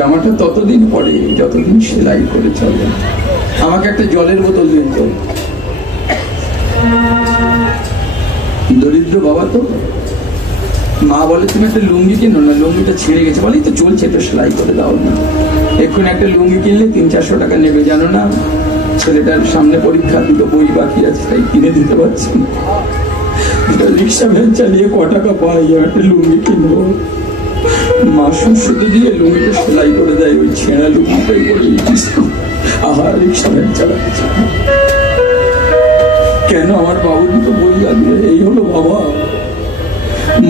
জামাটা ততদিন পরে যতদিন সেলাই করে চলে। আমাকে একটা জলের বোতল দিন তো। দরিদ্র বাবা তো, মা বলে তুমি একটা লুঙ্গি কিনো না, লুঙ্গিটা ছিঁড়ে গেছে। বলেই তো চলছে, একটু সেলাই করে দাও না। এখন একটা লুঙ্গি কিনলে 300-400 টাকা নেবে, জানো না? ছেলেটার সামনে পরীক্ষা, দুটো বই বাকি আছে, তাই কিনে দিতে পারছি না। রিক্সা ভ্যান চালিয়ে ক টাকা পাই, একটা লুঙ্গি কিনবো। মাসুম শুধু দিয়ে লুঙ্গিটা সেলাই করে দেয়, ওই ছেঁড়া লুঙ্গিটাই করে আহার রিক্সা ভ্যান চালাচ্ছে। কেন আমার বাবু দুটো বই লাগবে? এই হলো বাবা।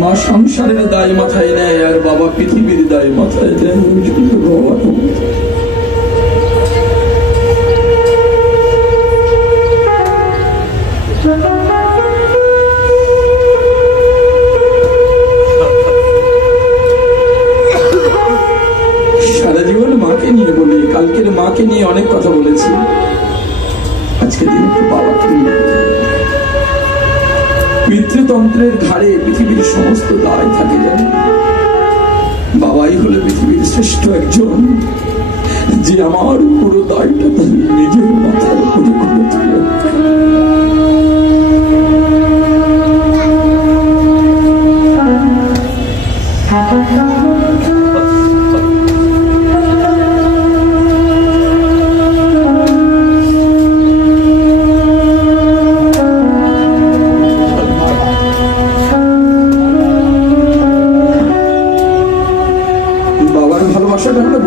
মা সংসারের দায় মাথায় নেয়, আর বাবা পৃথিবীর দায় মাথায় নেয়। বাবা সারা জীবন মাকে নিয়ে বলি, কালকের মাকে নিয়ে অনেক কথা বলেছি, আজকে দিন একটু বাবাকে নিয়ে। পিতৃতন্ত্রের ঘাড়ে পৃথিবীর সমস্ত দায় থাকে, জানেন? বাবাই হলো পৃথিবীর শ্রেষ্ঠ একজন, যে আমার পুরো দায়টা তার নিজের মাথার উপরে করেছিল।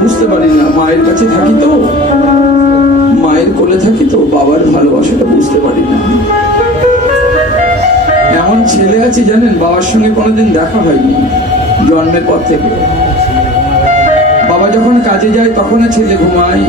বুঝতে পারি না, মায়ের কাছে থাকি তো, মায়ের কোলে থাকি তো, বাবার ভালোবাসাটা বুঝতে পারি না। এমন ছেলে আছে জানেন, বাবার সঙ্গে কোনোদিন দেখা হয়নি জন্মের পর থেকে। বাবা যখন কাজে যায় তখন ছেলে ঘুমায়।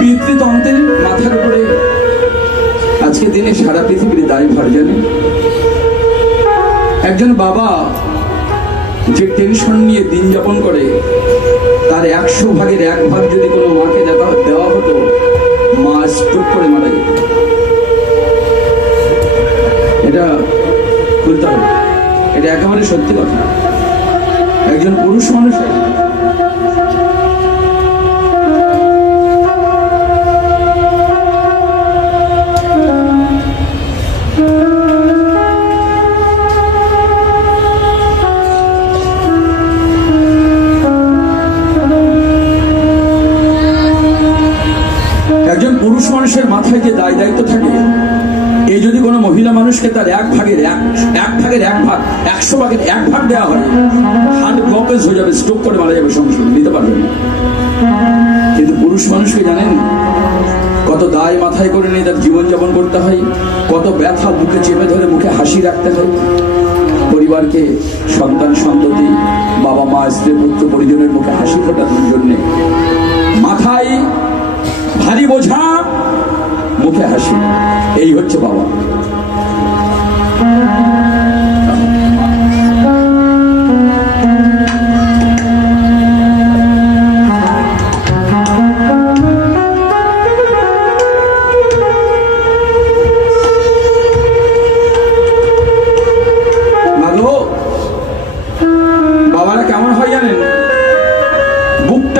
পিতৃতন্ত্রের মাথার উপরে আজকে দিনে সারা পৃথিবীর দায়ভার, জানেন? একজন বাবা যে টেনশন নিয়ে দিন যাপন করে, তার 100 ভাগের 1 ভাগ যদি কোনো মাকে দেওয়া হতো, মা স্ট্রোক করে মারা যেত। এটা খুলতে হবে, এটা একেবারে সত্যি কথা। একজন পুরুষ মানুষের মানুষের মাথায় যে দায় দায়িত্ব থাকে, এই যদি কোনো মহিলা মানুষকে তার 1 ভাগের 1 ভাগ 100 ভাগের 1 ভাগ দেওয়া হয়, হার্ট ব্লকেজ হয়ে যাবে, স্ট্রোক করে মারা যাবে, সঙ্গে সঙ্গে নিতে পারবে না। কিন্তু পুরুষ মানুষকে জানেন কত দায় মাথায় করে নিয়ে তার জীবনযাপন করতে হয়, কত ব্যথা বুকে চেপে ধরে মুখে হাসি রাখতে হয়, পরিবারকে, সন্তান সন্ততি, বাবা মা স্ত্রী পুত্র পরিজনের মুখে হাসি ফোটানোর জন্য মাথায় ভারী বোঝা, মুখে হাসি। এই হচ্ছে বাবা।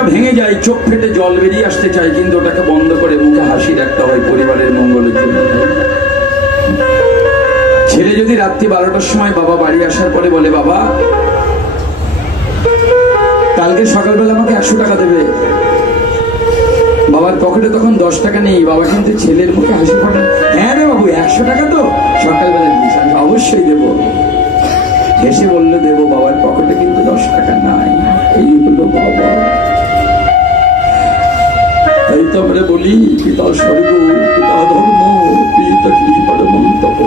ভেঙে যায়, চোখ ফেটে জল বেরিয়ে আসতে চায়, কিন্তু ওটাকে বন্ধ করে মুখে হাসি রাখতে হয় পরিবারের মঙ্গলের জন্য। ছেলে যদি রাত্রি 12টার সময় বাবা বাড়ি আসার পরে বলে, বাবা কালকে সকালবেলা আমাকে 100 টাকা দেবে, বাবার পকেটে তখন 10 টাকা নেই, বাবা কিন্তু ছেলের মুখে হাসি ফোটান, হ্যাঁ রে বাবু 100 টাকা তো সকালবেলা দিস, আমি অবশ্যই দেবো। হেসে বললো, দেবো, বাবার পকেটে কিন্তু 10 টাকা নাই। এই হলো বাবা। তাই তো আমরা বলি, পিতা স্বর্গ, পিতা ধর্ম, পিতা কি পরমং তপ,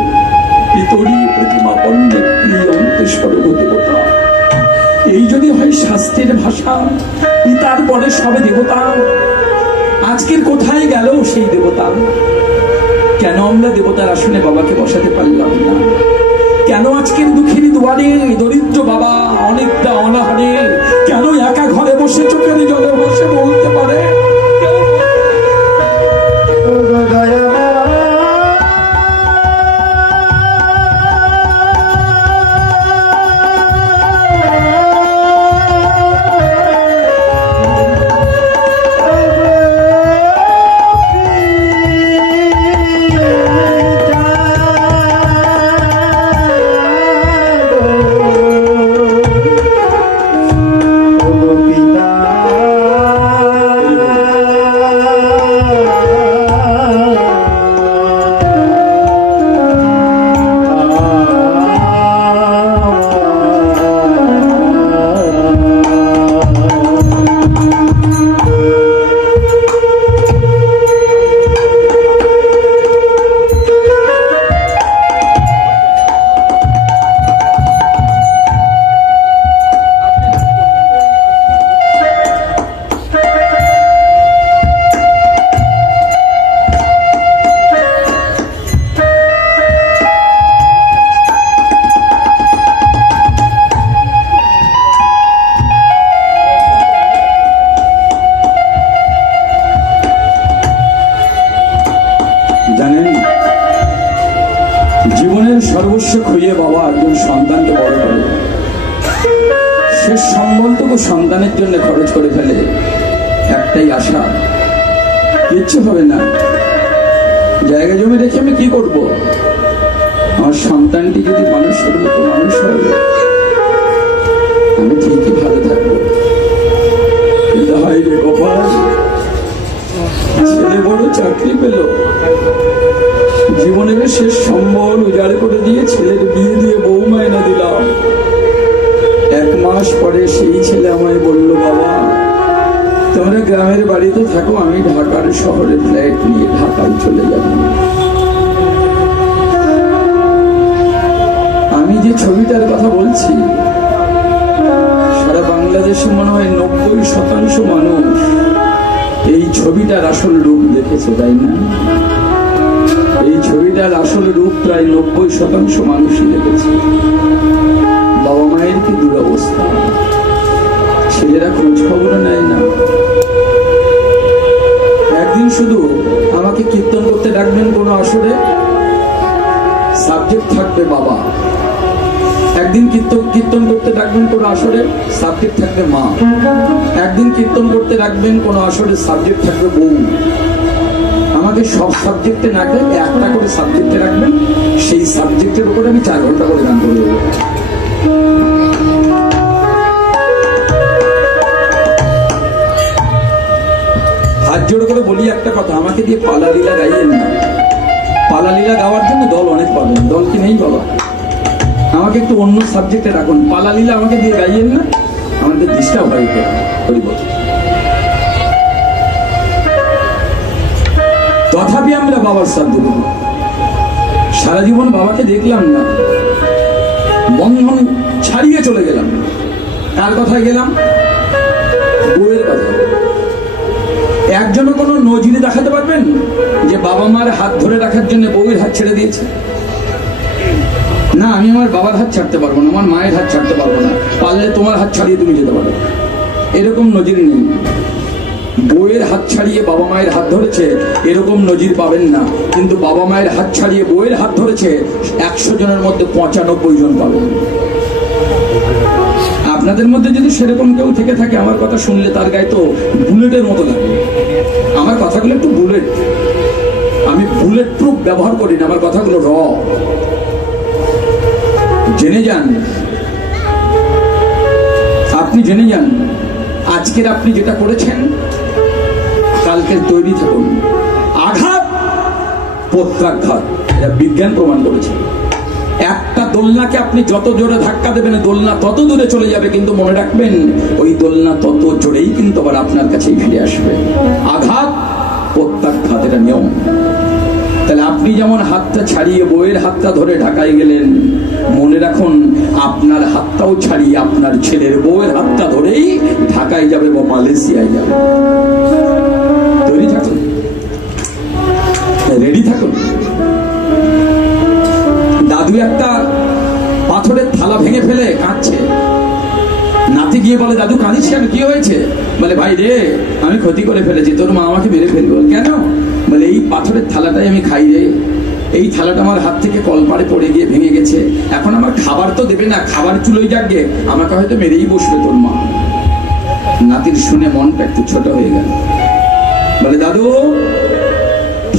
পিতরি প্রতিমা পণ্ডিত প্রিয়ন্তে সর্বদেবতা। এই যদি হয় শাস্ত্রের ভাষা, পিতার পরে সবে দেবতা। আজকের কোথায় গেল সেই দেবতা? কেন আমরা দেবতার আসনে বাবাকে বসাতে পারলাম না? কেন আজকের দুঃখের দুয়ারে দরিদ্র বাবা অনেকটা অনাহারে কেন একা ঘরে বসে চোখের জলে বসে বলতে পারে, সর্বস্ব খুইয়ে বাবা একজন সন্তানকে বড় করে, শেষ সম্বলটুকু সন্তানের জন্য খরচ করে ফেলে। একটাই আশা, কিচ্ছু হবে না, জায়গা জমি রেখে আমি কি করব, আমার সন্তানটি যদি মানুষের মতো মানুষ হবে, আমি ঠিকই ভালো থাকবো। কিন্তু হাই রে গোপাল, ছেলে বড় চাকরি পেল, জীবনের শেষ সম্বল উজাড় করে দিয়ে ছেলের বিয়ে দিয়ে বউ মায়না দিলাম। 1 মাস পরে সেই ছেলে আমায় বলল, বাবা তোমরা গ্রামের বাড়িতে থাকো, আমি ঢাকার শহরে ফ্ল্যাট নিয়ে ঢাকায় চলে যাব। আমি যে ছবিটার কথা বলছি, সারা বাংলাদেশে মনে হয় 90% মানুষ এই ছবিটার আসল রূপ দেখেছে, তাই না? এই ছবিটার আসল রূপ প্রায় 90% মানুষই দেখেছে। বাবা মায়ের কি দুরবস্থা, ছেলেরা খোঁজ খবর নেয় না। একদিন শুধু আমাকে কীর্তন করতে ডাকবেন কোনো আসরে, সাবজেক্ট থাকবে বাবা। একদিন কীর্তন করতে ডাকবেন কোনো আসরে, সাবজেক্ট থাকবে মা। একদিন কীর্তন করতে ডাকবেন কোনো আসরে, সাবজেক্ট থাকবে বউ। আমাকে সব সাবজেক্টে না গেলে একটা করে সাবজেক্টে রাখবেন, সেই সাবজেক্টের উপরে আমি 4 ঘন্টা করে গান করে দেবো। হাত জোড় করে বলি একটা কথা, আমাকে দিয়ে পালা লীলা গাইয়েন না। পালা লীলা গাওয়ার জন্য দল অনেক পাবেন, দল কি নেই বাবা? আমাকে একটু অন্য সাবজেক্টে রাখুন, পালা লীলা আমাকে দিয়ে গাইয়েন না, আমাদের ডিস্টার্ব হয়। তথাপি আমরা বাবার শ্রাদ্ধ দেব। সারা জীবন বাবাকে দেখলাম না, বন্ধন ছাড়িয়ে চলে গেলাম। কার কথায় গেলাম? বউয়ের কথায়। একজনও কোনো নজির দেখাতে পারবেন যে বাবা মার হাত ধরে রাখার জন্য বউয়ের হাত ছেড়ে দিয়েছে? না, আমি আমার বাবার হাত ছাড়তে পারবো না, আমার মায়ের হাত ছাড়তে পারবো না, পারলে তোমার হাত ছাড়িয়ে তুমি যেতে পারো, এরকম নজির নেই। বউয়ের হাত ছাড়িয়ে বাবা মায়ের হাত ধরেছে এরকম নজির পাবেন না, কিন্তু বাবা মায়ের হাত ছাড়িয়ে বউয়ের হাত ধরেছে 100 জনের মধ্যে 95 জন পাবেন। আপনাদের মধ্যে যদি সেরকম কেউ থেকে থাকে, আমার কথা শুনলে তার গায়ে তো বুলেটের মতো লাগে। আমার কথাগুলো একটু বুলেট, আমি বুলেট প্রুফ ব্যবহার করি না, আমার কথাগুলো র। জেনে যান, আপনি জেনে যান, আজকের আপনি যেটা করেছেন কালকে তৈরি থাকুন। আঘাত প্রত্যাঘাত, এটা বিজ্ঞান প্রমাণ করেছে। একটা দোলনাকে আপনি যত জোরে ধাক্কা দেবেন দোলনা তত দূরে চলে যাবে, কিন্তু মনে রাখবেন ওই দোলনা তত জোরেই কিন্তু আবার আপনার কাছেই ফিরে আসবে। আঘাত প্রত্যাঘাত, এটা নিয়ম। তাহলে আপনি যেমন হাতটা ছাড়িয়ে বইয়ের হাতটা ধরে ঢাকায় গেলেন, মনে রাখুন আপনার হাতটাও ছাড়িয়ে আপনার ছেলের বউয়ের হাতটা ধরেই ঢাকায় যাবে বা মালয়েশিয়ায় যাবে। তৈরি থাকুন, রেডি থাকুন। দাদু একটা পাথরের থালা ভেঙে ফেলে কাঁদছে। নাতি গিয়ে বলে, দাদু কাঁদিস কেন, কি হয়েছে? বলে, ভাই রে, আমি ক্ষতি করে ফেলেছি, তোর মা আমাকে মেরে ফেলবে। কেন? বলে, এই পাথরের থালাটাই আমি খাই রে, এই থালাটা আমার হাত থেকে কলপাড়ে পড়ে গিয়ে ভেঙে গেছে, এখন আমার খাবার তো দেবে না, খাবার চুলোই যাকে, আমাকে হয়তো মেরেই বসবে তোর মা। নাতির শুনে মনটা একটু ছোট হয়ে গেল। বলে, দাদু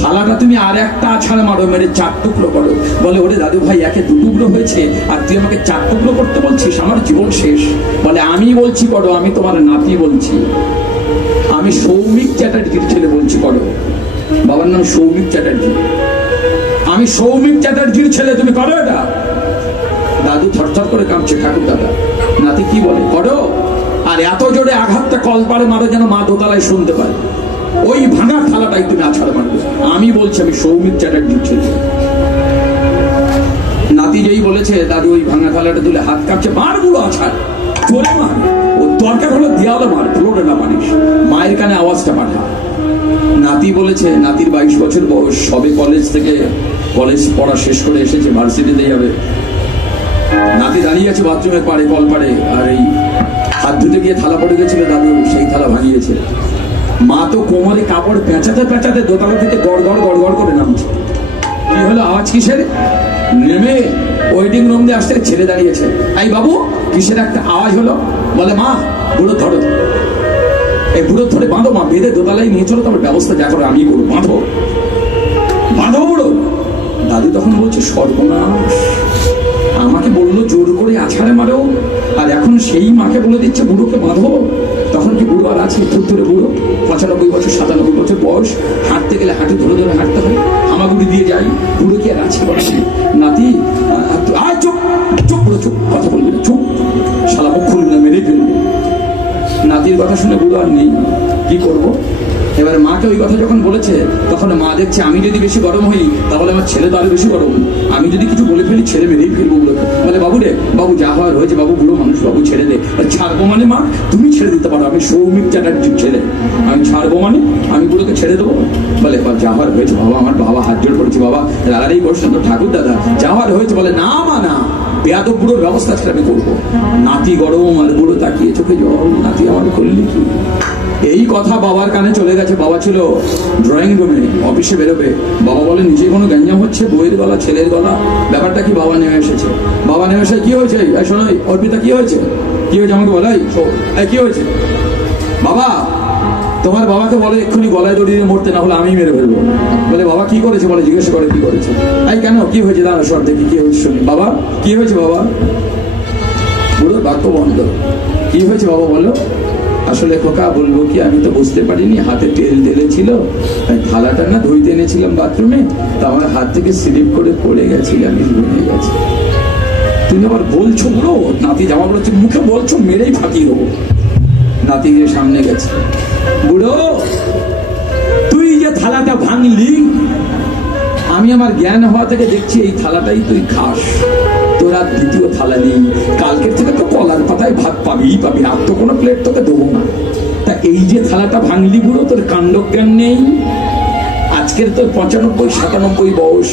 থালাটা তুমি আর একটা আছাড় মারো, মেরে 4 টুকরো করো। বলে, ওরে দাদু ভাই, একে 2 টুকরো হয়েছে আর তুই আমাকে 4 টুকরো করতে বলছিস, আমার জীবন শেষ। বলে, আমি বলছি করো, আমি তোমার নাতি বলছি, আমি সৌমিক চ্যাটার্জির ছেলে বলছি করো। বাবার নাম সৌমিক চ্যাটার্জি, আমি সৌমিক চ্যাটার্জির ছেলে, তুমি করো এটা। দাদু থরথর করে কাঁপছে, ঠাকুর দাদা। নাতি কি বলে, করো। আর এত জোরে আঘাতটা কলপাড়ে মারো যেন মা দোতলায় শুনতে পারে। ওই ভাঙা থালাটাই তুমি আছাড় মারবে, আমি বলছি আমি সৌমিক চ্যাটার্জির ছেলে। নাতি যেই বলেছে, দাদু ওই ভাঙা থালাটা তুলে হাত কাঁপছে, মার গুলো আছাড়, জোরে মার, ও দরকার হলো দেওয়ালে মার, ফ্লোরে না মারিস, মায়ের কানে আওয়াজটা পাঠা। নাতি বলেছে, নাতির 22 বছর বয়স, সবে কলেজ পড়া শেষ করে এসেছে, ভার্সিটিতে যাবে। নাতি দাঁড়িয়ে আছে বাথরুমের পাড়ে, কল পাড়ে, আর এই হাত ধুতে গিয়ে থালা পড়ে গেছিল, দাদু সেই থালা ভাঙিয়েছে। মা তো কোমরে কাপড় পেঁচাতে পেঁচাতে দোতলা থেকে গড় গড় করে নামছে। কি হলো, আওয়াজ কিসের? নেমে ওয়েটিং রুম দিয়ে আসতে ছেলে দাঁড়িয়েছে। এই বাবু, কিসের একটা আওয়াজ হলো? বলে, মা বুড়ো ধরো, এই বুড়ো ধরে বাঁধো, মা বেঁধে দোতলায় নিয়ে চলো, তারপর ব্যবস্থা যা করে আমি করবো, বাঁধো বাঁধো বুড়ো। দাদু তখন বলছে, সর্বনাশ, আমাকে বললো জোর করে আছাড়ে মারো, আর এখন সেই মাকে বলে দিচ্ছে বুড়োকে বাঁধো। তখন কি বুড়ো আর আছে? ধরে বুড়ো 95 বছর 97 বছর বয়স, হাঁটতে গেলে হাঁটু ধরে ধরে হাঁটতে হয়, হামাগুড়ি দিয়ে যাই, বুড়ো কি আর আছে? বলছি, নাতি চুপ চুপ বুড়ো, চুপ, কথা বলবি না, চুপ, শালা মুখ খুলবি না, মেরে ফেলবি। নাতির কথা শুনে বুড়ো আর নেই, কি করবো? এবার মাকে ওই কথা যখন বলেছে, তখন মা দেখছে আমি যদি বেশি গরম হই তাহলে আমার ছেলে তো আরো বেশি গরম, আমি যদি কিছু বলে ফেলি ছেলে মেরেই ফেলবো বুড়োকে। বলে, বাবু রে, বাবু যা হওয়ার হয়েছে, বাবু বুড়ো মানুষ, বাবু ছেড়ে দে। ছাড়বো মানে মা, তুমি ছেড়ে দিতে পারো, আমি সৌমিক চ্যাটার্জির ছেলে, আমি ছাড়বো মানে আমি বুড়োকে ছেড়ে দেবো? বলে, যা হওয়ার হয়েছে বাবা, আমার বাবা হাত জোড় করেছে, বাবা রাগারেই করছেন তো ঠাকুর দাদা, যা হওয়ার হয়েছে। বলে, না মা না, বেয়াদব বুড়োর ব্যবস্থা ছেড়ে আমি করবো। নাতি গরম আর বুড়ো তাকিয়ে চোখে জল, নাতি আমার করলি কি? এই কথা বাবার কানে চলে গেছে। বাবা ছিল ড্রয়িং রুমে, অফিসে বেরোবে। বাবা বলে, নিজে কোনো গ্যাঞ্জাম হচ্ছে, বইয়ের গলা, ছেলের গলা, ব্যাপারটা কি? বাবা নেমে এসেছে। বাবা নেমে এসে, কি হয়েছে? শোনো অর্পিতা, কি হয়েছে? কি হয়েছে আমাকে বলাই, কি হয়েছে? বাবা, তোমার বাবাকে বলে এক্ষুনি গলায় দড়ি দিয়ে মরতে, না হলে আমি মেরে ফেলবো। বলে, বাবা কি করেছে? বলে, জিজ্ঞেস করে কি করেছে। কেন, কি হয়েছে? দাঁড়া সর দেখি কি হয়েছে শুনি। বাবা কি হয়েছে? বাবা পুরো বাক্য বন্ধ। কি হয়েছে বাবা বলো? আসলে খোকা বলবো কি, আমি তো বুঝতে পারিনি, হাতে তেল ঢেলেছিল, থালাটা না ধুইতে এনেছিলাম বাথরুমে, তা আমার হাত থেকে স্লিপ করে পড়ে গেছিল, আমি ভেঙে গেছি। তুমি আবার বলছো বুড়ো? নাতি জামা বলছে, মুখে বলছো, মেরেই ফাঁকিয়ে দেবো। নাতি গিয়ে সামনে গেছে, বুড়ো তুই যে থালাটা ভাঙলি, আমি আমার জ্ঞান হওয়া থেকে দেখছি এই থালাটাই তুই খাস, তোর আর দ্বিতীয় থালা নেই, কালকের থেকে তো কলার পাতায় ভাত পাবি, আর তো কোনো প্লেট তোকে দেবো না। তা এই যে থালাটা ভাঙলি বুড়ো, তোর কাণ্ড জ্ঞান নেই। আজকের তোর 95-97 বয়স,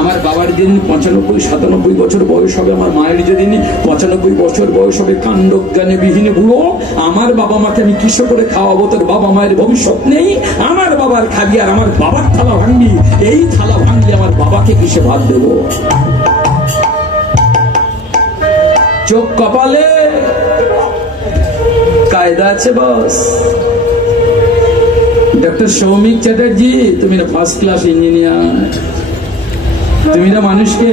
আমার বাবার যেদিন 95-97 বছর বয়স হবে, আমার মায়ের যেদিন 95 বছর বয়স হবে, কাণ্ড জ্ঞানে বিহীন বুড়ো, আমার বাবা মাকে আমি কিসে করে খাওয়াবো? তোর বাবা মায়ের ভবিষ্যৎ নেই, আমার বাবার খাবি আর আমার বাবার থালা ভাঙবি। এই থালা ভাঙলে আমার বাবাকে কিসে ভাত দেবো? চোখ কপালে কায়দা আছে বস। ডক্টর সৌমিক চ্যাটার্জি, তুমি না ফার্স্ট ক্লাস ইঞ্জিনিয়ার, তুমি না মানুষকে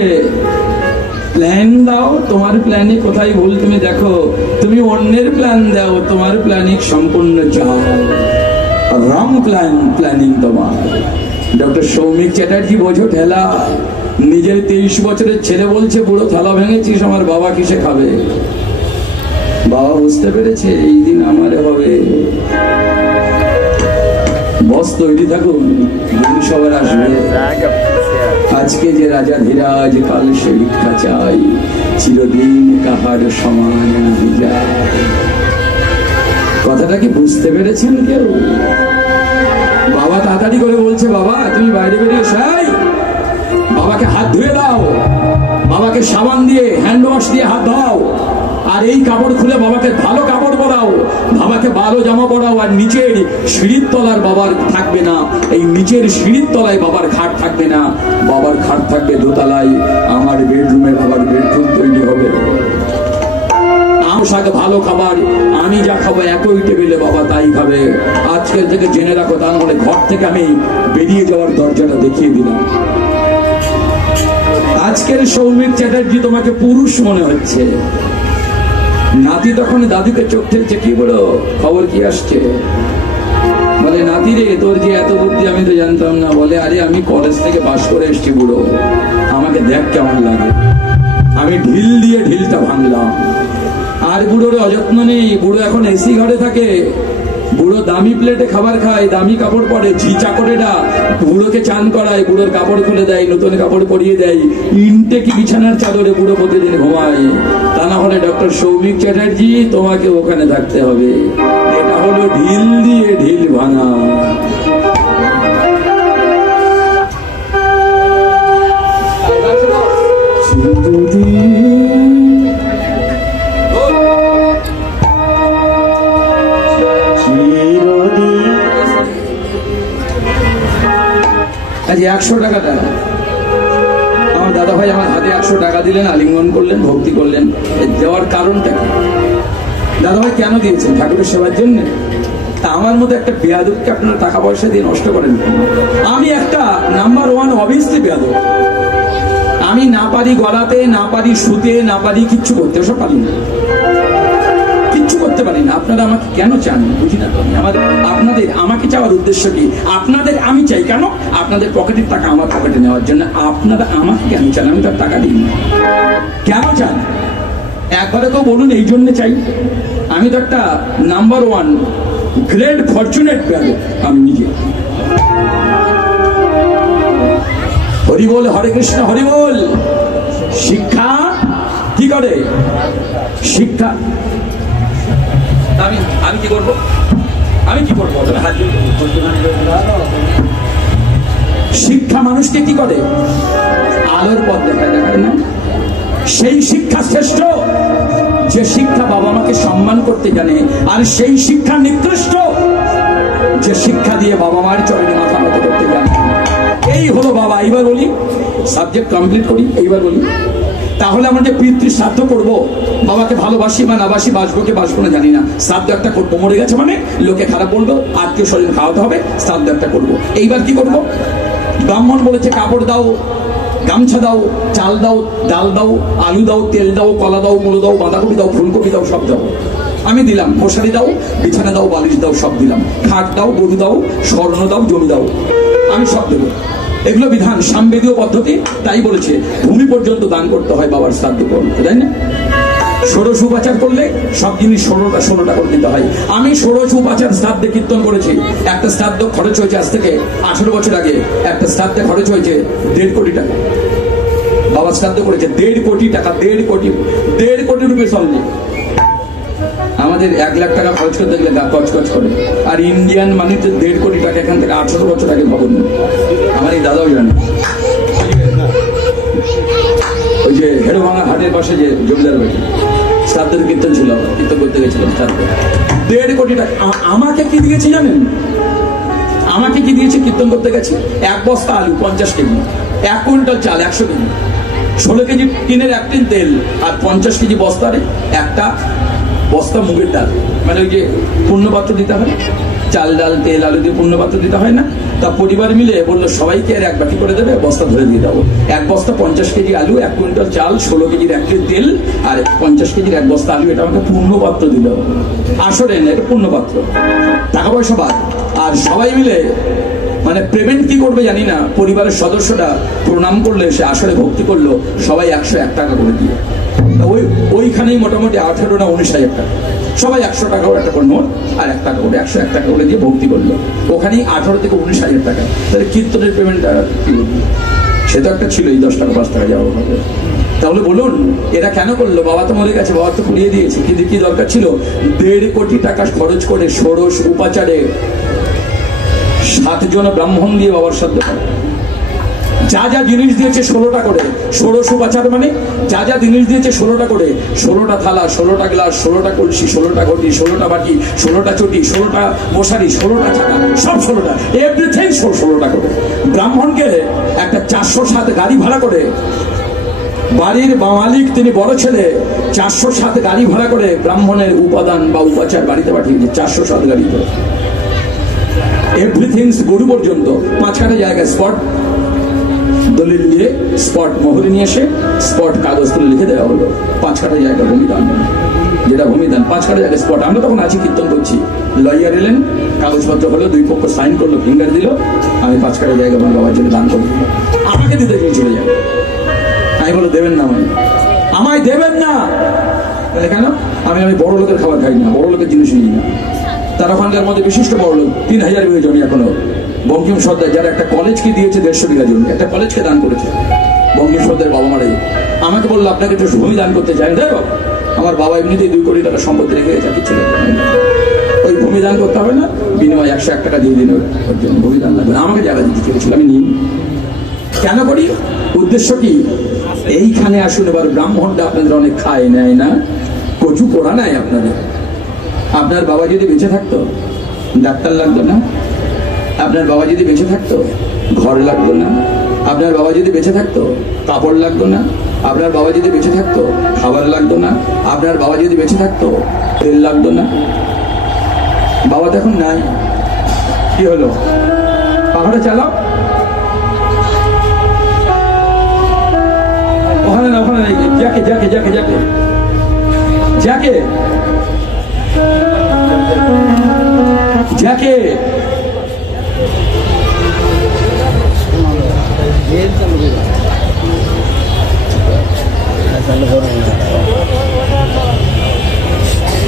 প্ল্যান দাও, তোমার প্ল্যানে কোথায় ভুল তুমি দেখো। তুমি অন্যের প্ল্যান দাও, তোমার প্ল্যানিং সম্পূর্ণ যাও, রং প্ল্যানিং তোমার। ডক্টর সৌমিক চ্যাটার্জি বোঝো ঠেলা, নিজের 23 বছরের ছেলে বলছে বুড়ো থালা ভেঙেছিস, আমার বাবা কিসে খাবে। বাবা বুঝতে পেরেছে এই দিন আমার হবে। বস তৈরি থাকুন, দিন সবার আসবে। আজকে যে রাজা ধীরাজ, কাল সে ভিক্ষা চাই, চিরদিন কাহার সমান নাহি যায়। কথাটা কি বুঝতে পেরেছেন কেউ? বাবা তাড়াতাড়ি করে বলছে, বাবা তুমি বাইরে বেরিয়ে এসাই, বাবাকে হাত ধুয়ে দাও, বাবাকে সাবান দিয়ে হ্যান্ড ওয়াশ দিয়ে হাত ধোও, আর এই কাপড় খুলে বাবাকে ভালো কাপড় পরাও, বাবাকে ভালো জামা পরাও। আর নিচের সিঁড়ির তলার বাবার থাকবে না, এই নিচের সিঁড়ির তলায় বাবার খাট থাকবে না, বাবার খাট থাকবে দোতলায়। আমার বেডরুমে বাবার বেডরুম তৈরি হবে। ভালো খাবার আমি যা খাবো একই টেবিলে বাবা তাই খাবে। আজকের থেকে জেনে রাখো, তা নাহলে ঘর থেকে আমি বেরিয়ে যাওয়ার দরজাটা দেখিয়ে দিলাম। আজকের সৌমিক চ্যাটার্জি তোমাকে পুরুষ মনে হচ্ছে। নাতি তখন দাদুকে চোখ ঠেলছে, কি বলো খবর কি আসছে? বলে নাতি রে, তোর যে এত বুদ্ধি আমি তো জানতাম না। বলে আরে আমি কলেজ থেকে পাস করে এসছি বুড়ো, আমাকে দেখ কেমন লাগে। আমি ঢিল দিয়ে ঢিলটা ভাঙলাম। আর বুড়োর অযত্ন নেই, বুড়ো এখন এসি ঘরে থাকে, বুড়ো দামি প্লেটে খাবার খায়, দামি কাপড় পরে, ঝি চাকরেরা বুড়োকে চান করায়, বুড়োর কাপড় খুলে দেয়, নতুন কাপড় পরিয়ে দেয়, ইনটেকি বিছানার চাদরে বুড়ো প্রতিদিন ঘুমায়। তা না হলে ডক্টর সৌমিক চ্যাটার্জি তোমাকে ওখানে থাকতে হবে। এটা হলো ঢিল দিয়ে ঢিল ভাঙা। আজ 100 টাকাটা আমার দাদা ভাই আমার হাতে 100 টাকা দিলেন, আলিঙ্গন করলেন, ভক্তি করলেন। দেওয়ার কারণটা কি? দাদা ভাই কেন দিয়েছেন? ঠাকুরের সেবার জন্য। তা আমার মতো একটা বেয়াদবকে আপনারা টাকা পয়সা দিয়ে নষ্ট করেন। আমি একটা নাম্বার 1 অবভিয়াসলি বেয়াদব। আমি না পারি গলাতে, না পারি শুতে, না পারি কিচ্ছু করতে, ওসব পারি না, কিচ্ছু করতে পারি না। আপনারা আমাকে কেন চান বুঝি না তো। আপনাদের আমাকে চাওয়ার উদ্দেশ্য কি? আপনাদের আমি চাই কেন? আপনাদের পকেটের টাকা আমার পকেটে নেওয়ার জন্য। আপনারা আমাকে কেন চান? আমি তার টাকা দিই না। কেন চান একবারে তো বলুন। এই জন্য চাই, আমি তো একটা নাম্বার 1 গ্রেট ফরচুনেট বেয়াদব আমি নিজে। হরি বল, হরে কৃষ্ণ, হরি বল। শিক্ষা কি করে? শিক্ষা আমি কি করবো? আমি কি করবো? শিক্ষা মানুষকে কি করে? আলোর পথ দেখায়, দেখায় না? সেই শিক্ষা শ্রেষ্ঠ যে শিক্ষা বাবা মাকে সম্মান করতে জানে, আর সেই শিক্ষা নিকৃষ্ট যে শিক্ষা দিয়ে বাবা মার চরণে মাথা নত করতে জানে। এই হলো বাবা। এইবার বলি, সাবজেক্ট কমপ্লিট করি। এইবার বলি, তাহলে আমরা যে পিতৃ শ্রাদ্ধ করবো, বাবাকে ভালোবাসি বা নাবাসি, বাসবো কি বাসবো না জানি না, শ্রাদ্ধ একটা করবো। মরে গেছে মানে লোকে খারাপ বলবো, আত্মীয় স্বজন খাওয়াতে হবে, শ্রাদ্ধ একটা করবো। এইবার কি করবো? ব্রাহ্মণ বলেছে কাপড় দাও, গামছা দাও, চাল দাও, ডাল দাও, আলু দাও, তেল দাও, কলা দাও, মুলো দাও, বাঁধাকপি দাও, ফুলকপি দাও, সব দাও। আমি দিলাম। মশারি দাও, বিছানা দাও, বালিশ দাও, সব দিলাম। খাট দাও, গরু দাও, স্বর্ণ দাও, জমি দাও, আমি সব দেবো। এগুলো বিধান, সামবেদীয় পদ্ধতি। তাই বলেছে ভূমি পর্যন্ত দান করতে হয় বাবার শ্রাদ্ধ করতে, তাই না? ষোড়শ উপাচার করলে সব জিনিস 16টা করে দিতে হয়। আমি ষোড়শ উপাচার শ্রাদ্ধে কীর্তন করেছি। একটা শ্রাদ্ধ খরচ হয়েছে আজ থেকে 18 বছর আগে। একটা শ্রাদ্ধে খরচ হয়েছে 1.5 কোটি টাকা। বাবা শ্রাদ্ধ করেছে 1.5 কোটি টাকা। 1.5 কোটি রুপে সঙ্গে আমাদের 1 লাখ টাকা খরচ করতে গেলে গা কচকচ করে। আর ইন্ডিয়ান মানিতে 1.5 কোটি টাকা এখান থেকে 18 বছর আগে ভবন। আমার এই দাদাও জানে। ওই যে হেড়োভাঙা হাটের পাশে যে জমিদার বাড়ি, শ্রাদ্ধের কীর্তন ছিল, কীর্তন করতে গেছিলাম শ্রাদ্ধ। 1.5 কোটি টাকা। আমাকে কি দিয়েছে জানেন? আমাকে কি দিয়েছে? কীর্তন করতে গেছি 1 বস্তা আলু 50 কেজি, 1 কুইন্টাল চাল 100 কেজি, 16 কেজি টিনের 1 টিন তেল, আর 50 কেজি বস্তারে একটা বস্তা মুগের ডাল, মানে ওই যে পূর্ণপাত্র দিতে হয়, চাল ডাল তেল আলু দিয়ে পূর্ণপাত্র দিতে হয় না, তা পরিবার মিলে বললো সবাইকে আর এক বাটি করে দেবে, বস্তা ধরে দিয়ে দেবো। এক বস্তা 50 কেজি আলু, 1 কুইন্টাল চাল, 16 কেজির 1 কেজি তেল আর 50 কেজির 1 বস্তা আলু, এটা আমাকে পূর্ণপাত্র দিল। আসলে না, এটা পূর্ণপাত্র, টাকা পয়সা বাদ। আর সবাই মিলে মানে পেমেন্ট কি করবে জানি না, পরিবারের সদস্যরা প্রণাম করলে সে আসলে ভক্তি করলো, সবাই 101 টাকা করে দিয়ে, ওইখানেই মোটামুটি 18 না 19,000 টাকা, সবাই 100 টাকা করে একটা করে নোট আর 1 টাকা করে 101 টাকা করে দিয়ে ভক্তি করলো, ওখানেই 18 থেকে 19,000 টাকা। তাহলে কীর্তনের পেমেন্টটা কি বলবো, সে তো একটা ছিলই 10 টাকা 5 টাকা যাওয়া হবে। তাহলে বলুন এরা কেন করলো? বাবা তো মরে গেছে, বাবা তো পুড়িয়ে দিয়েছে, কিন্তু কি দরকার ছিল 1.5 কোটি টাকা খরচ করে ষোড়শ উপাচারে 7 জন ব্রাহ্মণ দিয়ে বাবার সাথে যা যা জিনিস দিয়েছে 16টা করে, ষোড়শ উপাচার মানে যা যা জিনিস দিয়েছে 16টা করে, 16টা থালা, 16টা গ্লাস, 16টা কলসি, 16টা ঘটি, 16টা বাটি, 16টা চটি, 16টা মশারি, 16টা চাকা, সব 16টা, এভরিথিং 16টা করে। ব্রাহ্মণকে একটা 407 গাড়ি ভাড়া করে, বাড়ির মালিক তিনি বড় ছেলে, 407 গাড়ি ভাড়া করে ব্রাহ্মণের উপাদান বা উপাচার বাড়িতে পাঠিয়েছে, 407 গাড়ি করে, এভরিথিং গরু পর্যন্ত। 5 কাঠা জায়গায় স্পট দলিল দিয়ে, স্পট মোহরে নিয়ে এসে স্পট কাগজ তুলে লিখে দেওয়া হলো 5 কাঠা জায়গা ভূমিদান, যেটা ভূমিদান 5 কাঠা জায়গায় স্পট। আমরা তখন আছি, কীর্তন করছি, লয়ার এলেন, কাগজপত্র হলো, 2 পক্ষ সাইন করলো, ফিঙ্গার দিল, আমি 5 কাঠা জায়গা আমার বাবার জন্য দান করবো, আমাকে দিতে চলে যাবে। আমি বলো দেবেন না, আমায় দেবেন না। কেন? আমি বড় লোকের খাবার খাই না, বড় লোকের জিনিস নিই না। তার ওখানকার মধ্যে বিশিষ্ট বড় লোক 3,000 বিঘে জমি এখনো বঙ্কিম সর্দার, যারা একটা কলেজকে দিয়েছে 150 বিঘা জমি, একটা কলেজকে দান করেছে বঙ্কিম সর্দার বাবা মারা। আমাকে বললো আপনাকে একটু ভূমি দান করতে চাই। আমার বাবা এমনিতেই 2 কোটি টাকা সম্পত্তি রেখে গেছে, কিছু ওই ভূমি দান করতে হবে না, বিনিময় 101 টাকা দিয়ে দিন, ওর জন্য ভূমি দান লাগবে। আমাকে জায়গা দিতে চেয়েছিল, আমি নিই। কেন করি? উদ্দেশ্য কি? এইখানে আসুন, এবার ব্রাহ্মণটা আপনাদের অনেক খায় নেয় না, কচু পোড়া নেয় আপনাদের। আপনার বাবা যদি বেঁচে থাকতো ডাক্তার লাগতো না, আপনার বাবা যদি বেঁচে থাকতো ঘর লাগতো না, আপনার বাবা যদি বেঁচে থাকতো কাপড় লাগতো না, আপনার বাবা যদি বেঁচে থাকতো খাবার লাগতো না, আপনার বাবা যদি বেঁচে থাকতো তেল লাগতো না। বাবা তো এখন নাই, কি হলো? পাহাড়ে চালাও, ওখানে না, ওখানে নেই, যাকে যাকে যাকে যাকে যাকে যাকে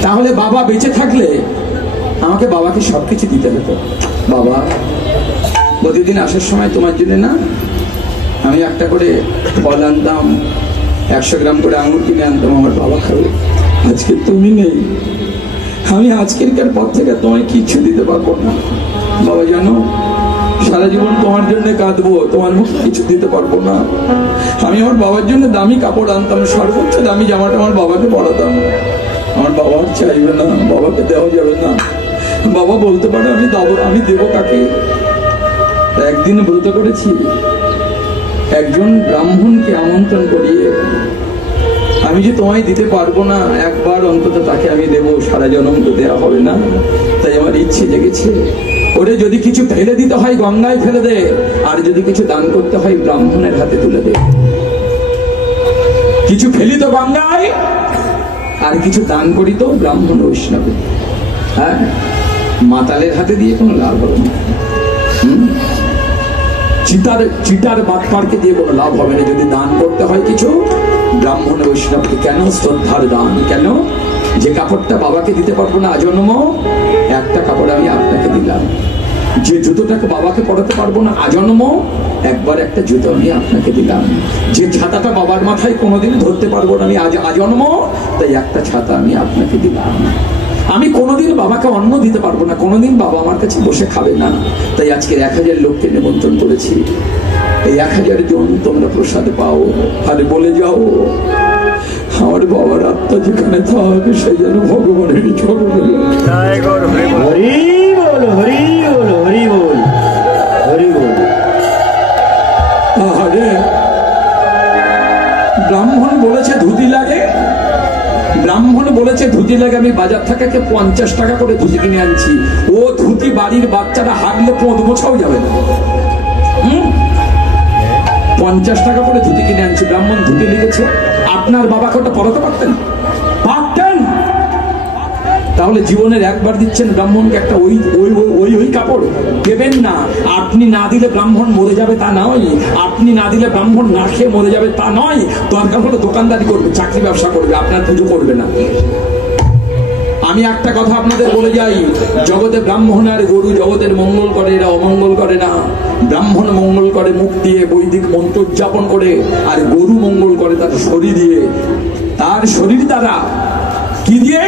তাহলে বাবা বেঁচে থাকলে আমাকে বাবাকে সবকিছু দিতে হতো। বাবা প্রতিদিন আসার সময় তোমার জন্য না আমি একটা করে ফল আনতাম, 100 গ্রাম করে আঙুর কিনে আনতাম, আমার বাবা খাবে। আজকে তুমি নেই, আমি আজকের পর থেকে তোমায় কিচ্ছু দিতে পারবো না। বাবা জানো, সারা জীবন তোমার জন্য কাঁদবো, তোমার মুখে কিছু দিতে পারবো না। আমি আমার বাবার জন্য দামি কাপড় আনতাম, সর্বোচ্চ দামি জামাটা আমার বাবাকে পরাতাম। আমার বাবা চাইবে না, বাবাকে দেওয়া যাবে না। বাবা বলতে পারে আমি দেবো কাকে? একদিন ব্রত করেছি, একজন ব্রাহ্মণকে আমন্ত্রণ করিয়ে, আমি যে তোমায় দিতে পারবো না, একবার অন্তত তাকে আমি দেবো, সারা জন্ম তো দেওয়া হবে না। তাই আমার ইচ্ছে জেগেছে, ওরে যদি কিছু ফেলে দিতে হয় গঙ্গায় ফেলে দে, আর যদি কিছু দান করতে হয় ব্রাহ্মণের হাতে তুলে দে। কিছু ফেলি তো গঙ্গায়, আর কিছু দান করি তো ব্রাহ্মণ বৈষ্ণব। হ্যাঁ, মাতালের হাতে দিয়ে কোনো লাভ হবে না, চিটার বাটপারকে দিয়ে কোনো লাভ হবে না। যদি দান করতে হয় কিছু ব্রাহ্মণ বৈষ্ণবকে। কেন? শ্রদ্ধার দান। কেন? যে কাপড়টা বাবাকে দিতে পারবো না আজন্ম, একটা কাপড় আমি আপনাকে দিলাম। যে জুতোটাকে বাবাকে পরাতে পারবো না আজন্ম, একবার একটা জুতো আমি আপনাকে দিলাম। যে ছাতাটা বাবার মাথায় কোনোদিন ধরতে পারবো না আমি আজন্ম, তাই একটা ছাতা আমি আপনাকে দিলাম। আমি কোনোদিন বাবাকে অন্ন দিতে পারবো না, কোনোদিন বাবা আমার কাছে বসে খাবে না, তাই আজকের 1000 লোককে নিমন্ত্রণ করেছি। এই 1000 জন তোমরা প্রসাদ পাও, আর বলে যাও আমার বাবার আত্মা যেখানে থাকে সে যেন ভগবানের চরণে। হরি বল, হরি বল, হরি বল, হরি বল। আরে ব্রাহ্মণ বলেছে ধুতি লাগে, ব্রাহ্মণ বলেছে ধুতি লাগে আমি বাজার থেকে 50 টাকা করে ধুতি কিনে আনছি। ও ধুতি বাড়ির বাচ্চারা হাঁটলে পোঁত মোছাও যাবে না। 50 টাকা করে ধুতি কিনে আনছি, ব্রাহ্মণ ধুতি লিখেছে। আপনার বাবাকে ওটা পড়াতে পারতেন? পারতেন। তাহলে জীবনের একবার দিচ্ছেন ব্রাহ্মণকে একটা ওই ওই ওই ওই কাপড় দেবেন না। আপনি না দিলে ব্রাহ্মণ মরে যাবে তা নয়, আপনি না দিলে ব্রাহ্মণ না খেয়ে মরে যাবে তা নয়। দরকার হলে দোকানদারি করবে, চাকরি ব্যবসা করবে, আপনার পুজো করবে না। আমি একটা কথা আপনাদের বলে যাই, জগতে ব্রাহ্মণ আর গরু জগতের মঙ্গল করে, এরা অমঙ্গল করে না। ব্রাহ্মণ মঙ্গল করে মুখ দিয়ে বৈদিক মন্ত্র উদযাপন করে, আর গরু মঙ্গল করে তার শরীর দিয়ে। তার শরীর দ্বারা কি দিয়ে?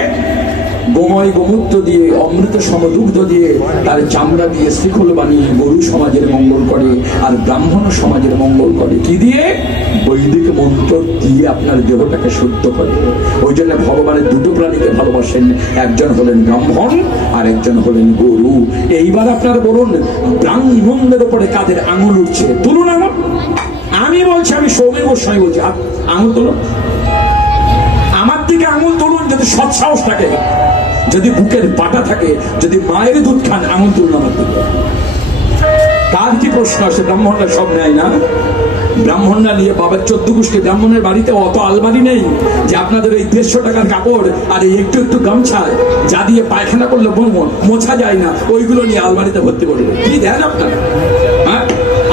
গোময় গোমূত্র দিয়ে, অমৃত সমদুগ্ধ দিয়ে, তার চামড়া দিয়ে শিখল বানিয়ে গরু সমাজের মঙ্গল করে, আর ব্রাহ্মণ সমাজের মঙ্গল করে কি দিয়ে? বৈদিক মন্ত্র দিয়ে আপনার দেহটাকে শুদ্ধ করে। ওই জন্য ভগবানের দুটো প্রাণীকে ভালোবাসেন, একজন হলেন ব্রাহ্মণ আর একজন হলেন গরু। এইবার আপনার বলুন, ব্রাহ্মণদের উপরে কাদের আঙুল উঠছে? তুলুন আঙুল। আমি বলছি, আমি সৌম্য গোস্বামী বলছি, আঙুল তুলুন, আমার দিকে আঙুল তুলুন যদি সৎ সাহস থাকে, যদি বুকের পাটা থাকে, যদি মায়ের দুধ খান, আঙুল তুলুন আমার দিকে। তার কি প্রশ্ন আছে? ব্রাহ্মণরা সব নেয় না? ব্রাহ্মণরা নিয়ে বাবার 14 গোষ্ঠী ব্রাহ্মণের বাড়িতে অত আলমারি নেই যে আপনাদের এই 150 টাকার কাপড় আর এই একটু একটু গামছা যা দিয়ে পায়খানা করলে মোছা যায় না, ওইগুলো নিয়ে আলমারিতে ভর্তি করবে। কি দেন আপনারা?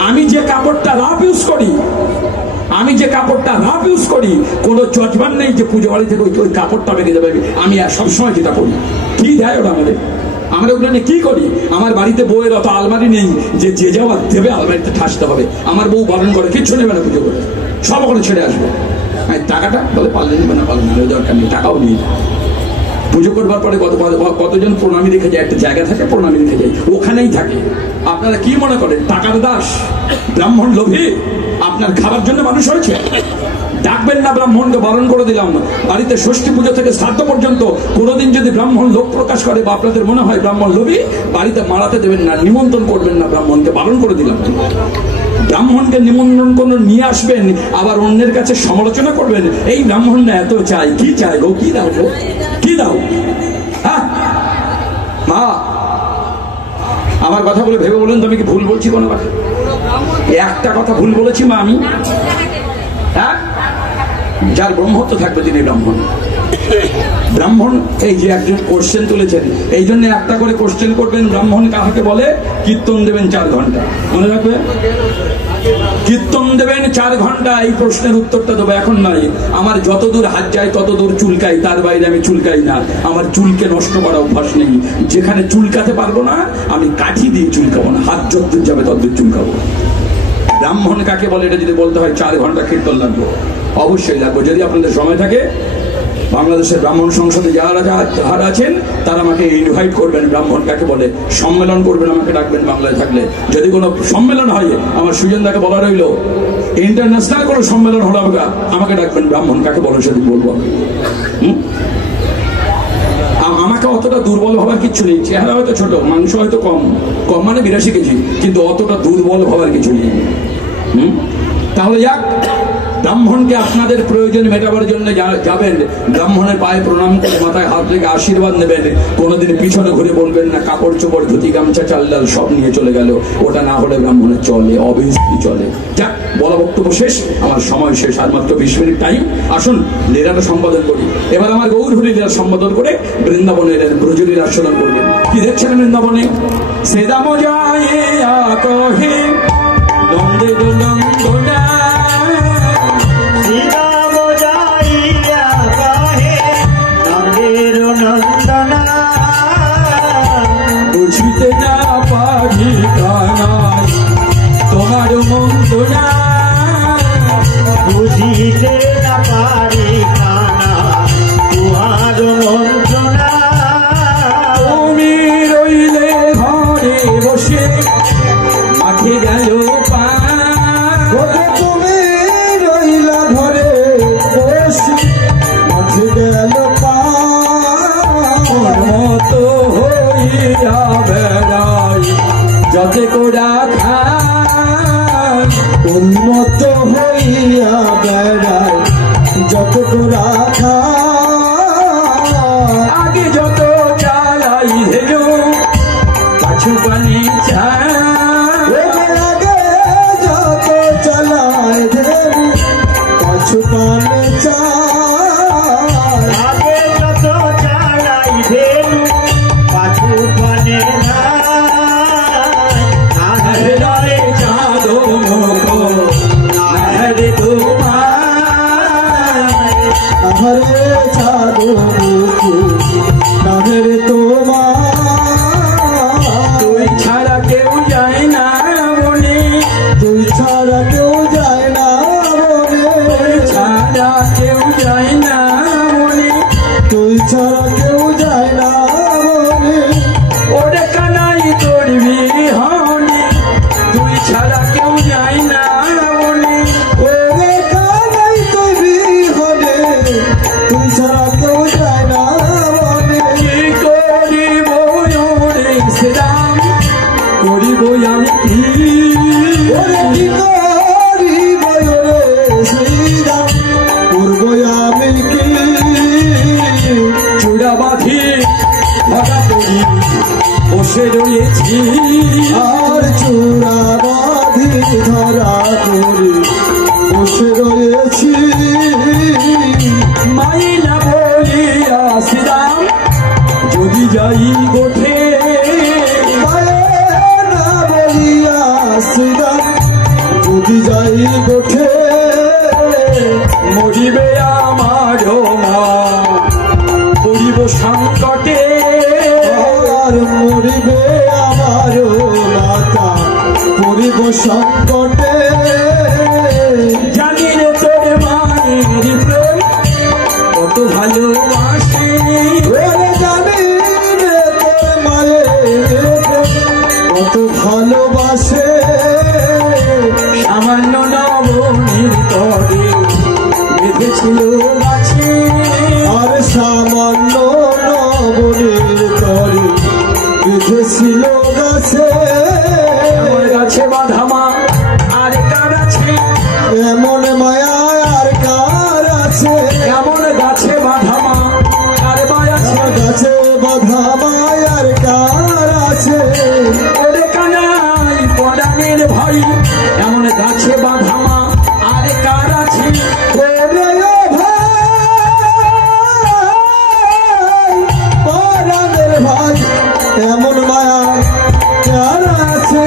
আমি যে কাপড়টা রাফ ইউজ করি, আমি যে কাপড়টা রাফ ইউজ করি, কোনো জজমান নেই যে পুজো বাড়ি থেকে ওই কাপড়টা বেরিয়ে যাবে। আমি সবসময় যেটা করি। কি দেয় ওরা আমাদের? আমরা ওগুলো নিয়ে কি করি? আমার বাড়িতে বউয়ের অত আলমারি নেই যে যে যাওয়া দেবে আলমারিতে ঠাসতে হবে। আমার বউ বারণ করে, কিচ্ছু নেবে না পুজো করে, সব ওখানে ছেড়ে আসবে। টাকাটা বলে পারলে নেবে না, পারলে না, দরকার নেই, টাকাও নেই। পুজো করবার পরে কতজন প্রণামী রেখে যায়, একটা জায়গা থাকে প্রণামী রেখে যায়, ওখানেই থাকে। আপনারা কি মনে করেন টাকার দাস? ব্রাহ্মণ লোভী? আপনার খাবার জন্য মানুষ হয়েছে? ডাকবেন না ব্রাহ্মণকে, বারণ করে দিলাম। বাড়িতে ষষ্ঠী পুজো থেকে শ্রাদ্ধ পর্যন্ত কোনোদিন যদি ব্রাহ্মণ লোভ প্রকাশ করে বা আপনাদের মনে হয় ব্রাহ্মণ লোভী, বাড়িতে মারাতে দেবেন না, নিমন্ত্রণ করবেন না ব্রাহ্মণকে, বারণ করে দিলাম। ব্রাহ্মণকে নিমন্ত্রণ করে নিয়ে আসবেন, আবার অন্যের কাছে সমালোচনা করবেন, এই ব্রাহ্মণরা এত চাই, কি চাই গো, কি দাও গো, কি দাও? হ্যাঁ মা, আমার কথা বলে ভেবে বলুন তো আমি কি ভুল বলছি? কোনো কথা একটা কথা ভুল বলেছি মা আমি? হ্যাঁ, যার ব্রহ্মত্ব থাকবে তিনি ব্রাহ্মণ। ব্রাহ্মণ এই যে একজন কোশ্চেন তুলেছেন, এই জন্য একটা করে কোশ্চেন করবেন। ব্রাহ্মণ কাহাকে বলে? কীর্তন দেবেন 4 ঘন্টা, মনে রাখবে। কীর্তন দেবেন 4 ঘন্টা। এই প্রশ্নের উত্তরটা দেবো এখন নয়। আমার যতদূর হাত যায় ততদূর চুলকাই, তার বাইরে আমি চুলকাই না। আমার চুলকে নষ্ট করা অভ্যাস নেই। যেখানে চুলকাতে পারবো না আমি কাঠি দিয়ে চুলকাবো না, হাত যতদূর যাবে ততদূর চুলকাবো। ব্রাহ্মণ কাকে বলে এটা যদি বলতে হয় 4 ঘন্টা কীর্তন লাগবে, অবশ্যই লাগবে। যদি আপনাদের সময় থাকে, বাংলাদেশের ব্রাহ্মণ সংসদে যারা আছেন তারা আমাকে ইনভাইট করবেন। ব্রাহ্মণ কাকে বলে সম্মেলন করবেন, আমাকে ডাকবেন বাংলায় থাকলে। যদি কোনো সম্মেলন হয়, আমার সুজনদাকে বলা রইল, ইন্টারন্যাশনাল কোনো সম্মেলন হলো আমাকে ডাকবেন। ব্রাহ্মণ কাকে বলে সেদিন বলবো। আমাকে অতটা দুর্বল হওয়ার কিছু নেই। চেহারা হয়তো ছোট, মাংস হয়তো কম মানে 82 কেজি, কিন্তু অতটা দুর্বল হওয়ার কিছু নেই। তাহলে যাক, ব্রাহ্মণকে আপনাদের প্রয়োজন মেটাবার জন্য যাবেন, ব্রাহ্মণের পায়ে প্রণাম করে মাথায় হাত রেখে আশীর্বাদ নেবেন। কোনোদিন পিছনে ঘুরে বলবেন না কাপড় চোপড় ধুতি গামছা চাল ডাল সব নিয়ে চলে গেল, ওটা না হলে ব্রাহ্মণের চলে, অবভিয়াসলি চলে। যাক, বলা বক্তব্য শেষ, আমার সময় শেষ, আর মাত্র 20 মিনিট টাইম। আসুন লীলাটা সম্বোধন করি। এবার আমার গৌরহরি লীলা সম্বোধন করে বৃন্দাবনে এলেন, ব্রজলীলা আস্বাদন করবেন। কি দেখছেন বৃন্দাবনে? সেদাম যায় কহে নন্দে নন্দনা, বুঝিতে না পারি কানাই তোমার মন্ত্রণা, বুঝিতে না পারি কানাই তোমার মন্ত্রণা। তুমি রইলে ঘরে বসে মাঠে গেল পা, তুমি ঘরে চাদর কাঁধের তোমার তুই ছাড়া কেউ যায় না মনে, তুই ছাড়া কেউ যায় না মনে, তুই ছাড়া কেউ যায় না মনে, তুই ছাড়া কেউ যায় না মনে। ওরে কানাই তোর বিহনে, তুই ছাড়া কেউ যায় না মনে, ওরে কানাই তোর বিহনে, তুই ছাড়া কেউ যায় না মনে। কি করিব ওরে শ্রীরাম, করিব আমি কি, ওরে কি করিব ওরে শ্রীরাম, করব আমি কি। চূড়া বাঁধি ধরা করি বসে রয়েছি, আর চূড়া বাঁধি ধরা করি বসে রয়েছি। মাইলা বলিয়া শ্রীরাম যদি যাই গোঠে, মায়ের না বলিয়া শ্রীরাম যদি যাই গোঠে, মরিবে আমার মা পড়িব সংকটে, আর মরিবে আমার মাতা পরিব সংকটে। জানি রে তোর মায়ের প্রেম কত ভালোবাসে, ওরে জানি রে তোর মায়ের কত ভালোবাসে। সামান্য নবনীর তরে বেঁধেছিল গাছে, আর সামান্য নবনীর তরে বেঁধেছিল গাছে। এমন গাছে বাঁধা মা আর কার আছে, এমন মায়া আর কার আছে, এমন গাছে বাঁধা মা কার মায় আছে, এমন গাছে বাঁধা মায়ার কার আছে। ওরে কানাই পরাণের ভাই এমন গাছে বাঁধা মা আর কার আছে, ওরে ও ভাই পরাণের ভাই এমন মায়া কার আছে।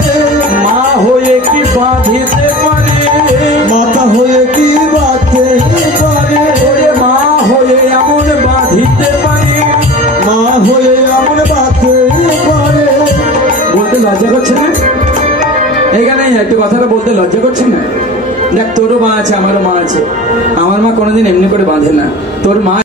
মা হয়ে কি বাঁধিতে পারে, মাতা হয়ে কি বাঁধতে পারে, ওরে মা হয়ে এমন বাঁধিতে পারে, মা হয়ে এমন বাঁধতে পারে। বলতে লজ্জা করছে না? এইখানে একটু কথাটা বলতে লজ্জা করছে না? দেখ তোরও মা আছে আমারও মা আছে, আমার মা কোনোদিন এমনি করে বাঁধে না, তোর মা